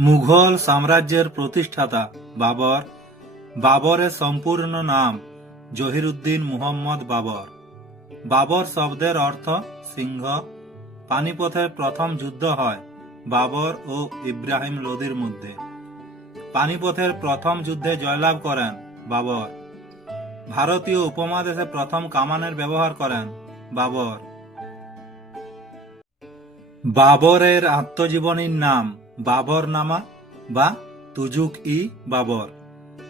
মুঘল সাম্রাজ্যের প্রতিষ্ঠাতা বাবর। বাবরের সম্পূর্ণ নাম জহিরুদ্দিন মুহম্মদ বাবর। বাবর শব্দের অর্থ সিংহ। পানিপথের প্রথম যুদ্ধ হয় বাবর ও ইব্রাহিম লোদির মধ্যে। পানিপথের প্রথম যুদ্ধে জয়লাভ করেন বাবর। ভারতীয় উপমহাদেশে প্রথম কামানের ব্যবহার করেন বাবর। বাবরের আত্মজীবনীর নাম বাবর নামা বা তুজুক ই বাবর।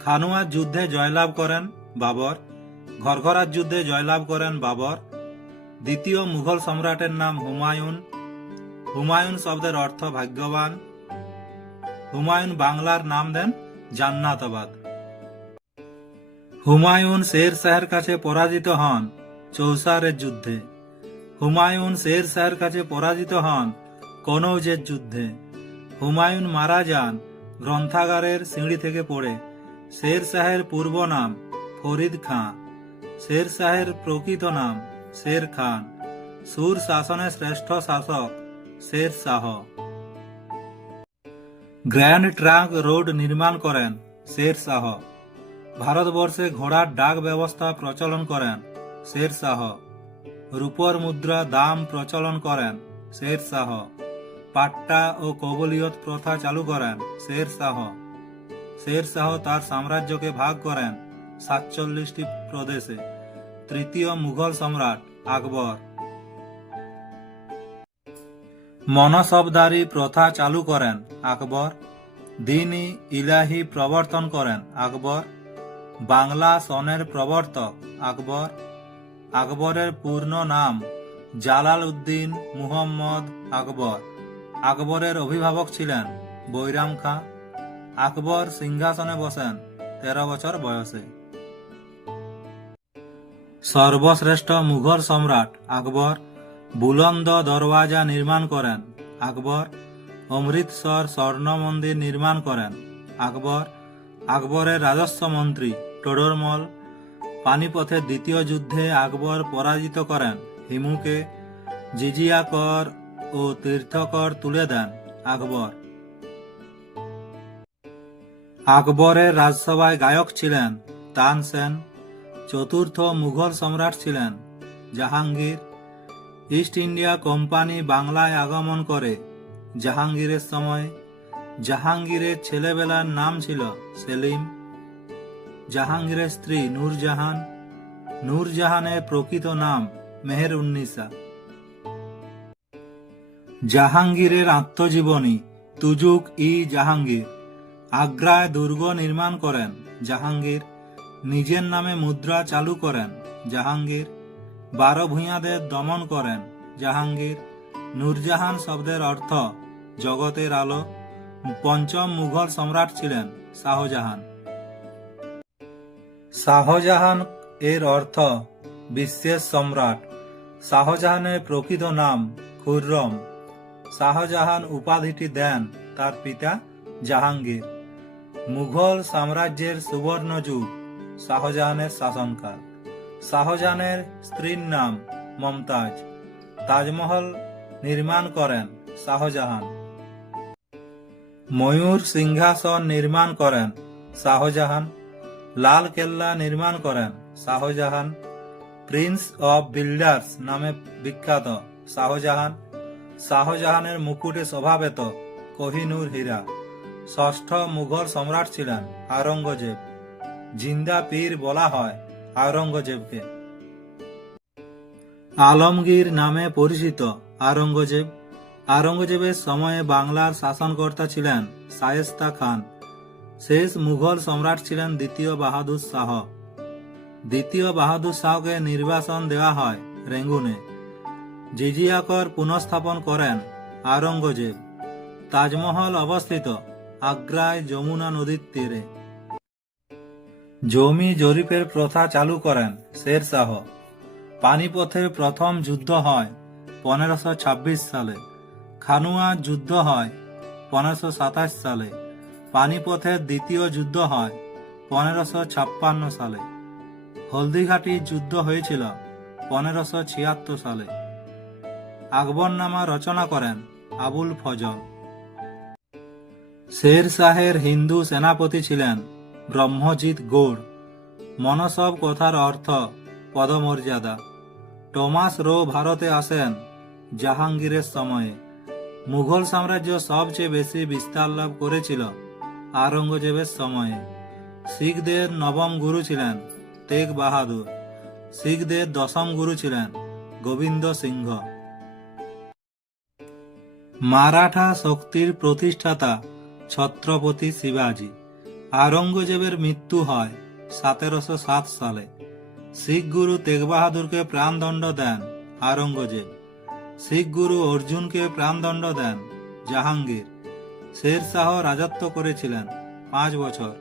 খানুয়ার যুদ্ধে জয়লাভ করেন বাবর, ঘরঘরার যুদ্ধে জয়লাভ করেন বাবর। দ্বিতীয় মুঘল সম্রাটের নাম হুমায়ুন। হুমায়ুন শব্দের অর্থ ভাগ্যবান। হুমায়ুন বাংলার নাম দেন জান্নাতাবাদ। হুমায়ুন শের শাহের কাছে পরাজিত হন চৌসারের যুদ্ধে। হুমায়ুন শের শাহের কাছে পরাজিত হন কনৌজের যুদ্ধে। হুমায়ুন মারা যান, গ্রন্থাগারের সিঁড়ি থেকে পড়ে। শের শাহের পূর্ব নাম ফরিদ খাঁ শের শাহের প্রকৃত নাম শের খান। সুর শাসনের শ্রেষ্ঠ শাসক Sher Shah. Grand trunk road নির্মাণ করেন শের শাহ। ভারতবর্ষে ঘোড়ার ডাক ব্যবস্থা প্রচলন করেন শের শাহ। রূপর মুদ্রা দাম প্রচলন করেন শের শাহ। পাট্টা ও কবলিয়ত প্রথা চালু করেন শের শাহ। শের শাহ তার সাম্রাজ্যকে ভাগ করেন সাতচল্লিশটি প্রদেশে। তৃতীয় মুঘল সম্রাট আকবর। মনসবদারি প্রথা চালু করেন আকবর। দিনই ইলাহি প্রবর্তন করেন আকবর। বাংলা সনের প্রবর্তক আকবর। আকবরের পূর্ণ নাম জালাল উদ্দিন মুহম্মদ আকবর। আকবরের অভিভাবক ছিলেন বৈরাম খাঁ। আকবর সিংহাসনে বসেন তেরো বছর বয়সে। সর্বশ্রেষ্ঠ মুঘল সম্রাট আকবর বুলন্দ দরওয়াজা নির্মাণ করেন আকবর, অমৃতসর স্বর্ণ মন্দির নির্মাণ করেন আকবর, আকবরের রাজস্ব মন্ত্রী টোডরমল, পানিপথের দ্বিতীয় যুদ্ধে আকবর পরাজিত করেন হিমুকে জিজিয়া কর ও তীর্থকর তুলে দেন আকবর। আকবরের রাজসভায় গায়ক ছিলেন তানসেন চতুর্থ মুঘল সম্রাট ছিলেন জাহাঙ্গীর। ইস্ট ইন্ডিয়া কোম্পানি বাংলায় আগমন করে জাহাঙ্গীরের সময়। জাহাঙ্গীরের ছেলেবেলার নাম ছিল সেলিম। জাহাঙ্গীরের স্ত্রী নূরজাহান। নূরজাহানের প্রকৃত নাম মেহের উন্নিসা। জাহাঙ্গীরের আত্মজীবনী, তুজুক ই জাহাঙ্গীর। আগ্রায় দুর্গ নির্মাণ করেন, জাহাঙ্গীর নিজের নামে মুদ্রা চালু করেন, জাহাঙ্গীর বারো ভূঁইয়াদের দমন করেন, জাহাঙ্গীর নূরজাহান শব্দের অর্থ, জগতের আলো, পঞ্চম মুঘল সম্রাট ছিলেন শাহজাহান। শাহজাহান এর অর্থ, বিশ্বের সম্রাট। শাহজাহানের প্রকৃত নাম খুররম। শাহজাহান উপাধিটি দেন তার পিতা জাহাঙ্গীর। মুঘল সাম্রাজ্যের সুবর্ণ যুগ শাহজাহানের শাসনকাল। শাহজাহানের স্ত্রীর নাম মমতাজ। তাজমহল নির্মাণ করেন শাহজাহান। ময়ূর সিংহাসন নির্মাণ করেন শাহজাহান। লাল কেল্লা নির্মাণ করেন শাহজাহান। প্রিন্স অফ বিল্ডার্স নামে বিখ্যাত শাহজাহান। শাহজাহানের মুকুটে শোভাবেত কহিনুর হীরা। ষষ্ঠ মুঘল সম্রাট ছিলেন আওরঙ্গজেব। জিন্দা পীর বলা হয় আওরঙ্গজেবকে। আলমগীর নামে পরিচিত আওরঙ্গজেব। আওরঙ্গজেবের সময়ে বাংলার শাসনকর্তা ছিলেন শায়েস্তা খান। শেষ মুঘল সম্রাট ছিলেন দ্বিতীয় বাহাদুর শাহ। দ্বিতীয় বাহাদুর শাহকে নির্বাসন দেওয়া হয় রেঙ্গুনে। জিজিয়াকর পুনঃস্থাপন করেন আওরঙ্গজেব। তাজমহল অবস্থিত আগ্রায় যমুনা নদীর তীরে। জমি জরিপের প্রথা চালু করেন শের শাহ পানিপথের প্রথম যুদ্ধ হয় পনেরোশো ছাব্বিশ সালে। খানুয়া যুদ্ধ হয় পনেরোশো সাতাশ সালে। পানিপথের দ্বিতীয় যুদ্ধ হয় পনেরোশো ছাপ্পান্ন সালে। হলদিঘাটি যুদ্ধ হয়েছিল পনেরোশো ছিয়াত্তর সালে। আকবরনামা রচনা করেন আবুল ফজল। শের শাহের হিন্দু সেনাপতি ছিলেন ব্রহ্মজিৎ গৌড়। মনসব কথার অর্থ পদমর্যাদা। টমাস রো ভারতে আসেন জাহাঙ্গীরের সময়ে। মুঘল সাম্রাজ্য সবচেয়ে বেশি বিস্তার লাভ করেছিল আওরঙ্গজেবের সময়ে। শিখদের নবম গুরু ছিলেন তেগ বাহাদুর। শিখদের দশম গুরু ছিলেন গোবিন্দ সিংহ। মারাঠা শক্তির প্রতিষ্ঠাতা ছত্রপতি শিবাজী। আওরঙ্গজেবের মৃত্যু হয় সতেরোশো সাত সালে। শিখ গুরু তেগ বাহাদুরকে প্রাণদণ্ড দেন আওরঙ্গজেব। শিখ গুরু অর্জুনকে প্রাণদণ্ড দেন জাহাঙ্গীর। শের শাহ রাজত্ব করেছিলেন পাঁচ বছর।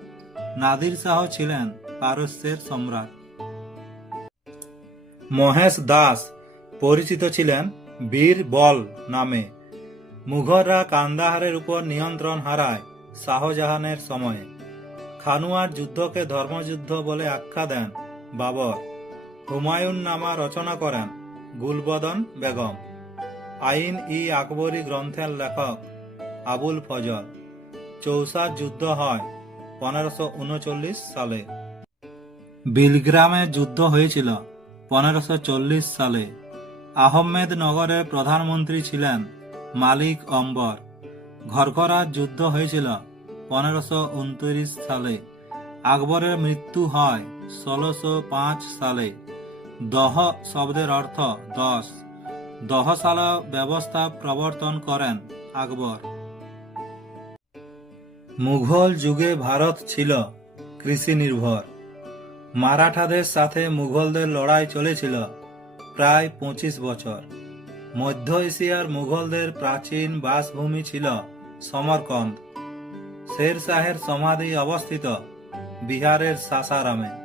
নাদির শাহ ছিলেন পারস্যের সম্রাট। মহেশ দাস পরিচিত ছিলেন বীর বল নামে। মুঘলরা কান্দাহারের উপর নিয়ন্ত্রণ হারায় শাহজাহানের সময়ে। খানুয়ার যুদ্ধকে ধর্মযুদ্ধ বলে আখ্যা দেন বাবর। হুমায়ুন নামা রচনা করেন গুলবদন বেগম। আইন ই আকবরী গ্রন্থের লেখক আবুল ফজল। চৌসার যুদ্ধ হয় পনেরোশো সালে। বিলগ্রামে যুদ্ধ হয়েছিল পনেরোশো সালে। আহমেদনগরের প্রধানমন্ত্রী ছিলেন মালিক অম্বর। ঘরঘরার যুদ্ধ হয়েছিল পনেরোশো উনত্রিশ সালে। আকবরের মৃত্যু হয় ষোলোশো পাঁচ সালে। দহ শব্দের অর্থ দশ। দহশালা ব্যবস্থা প্রবর্তন করেন আকবর। মুঘল যুগে ভারত ছিল কৃষি নির্ভর মারাঠাদের সাথে মুঘলদের লড়াই চলেছিল প্রায় পঁচিশ বছর। মধ্য এশিয়ার মুঘলদের প্রাচীন বাসভূমি ছিল সমরকন্দ। শের শাহের সমাধি অবস্থিত বিহারের সাসারামে।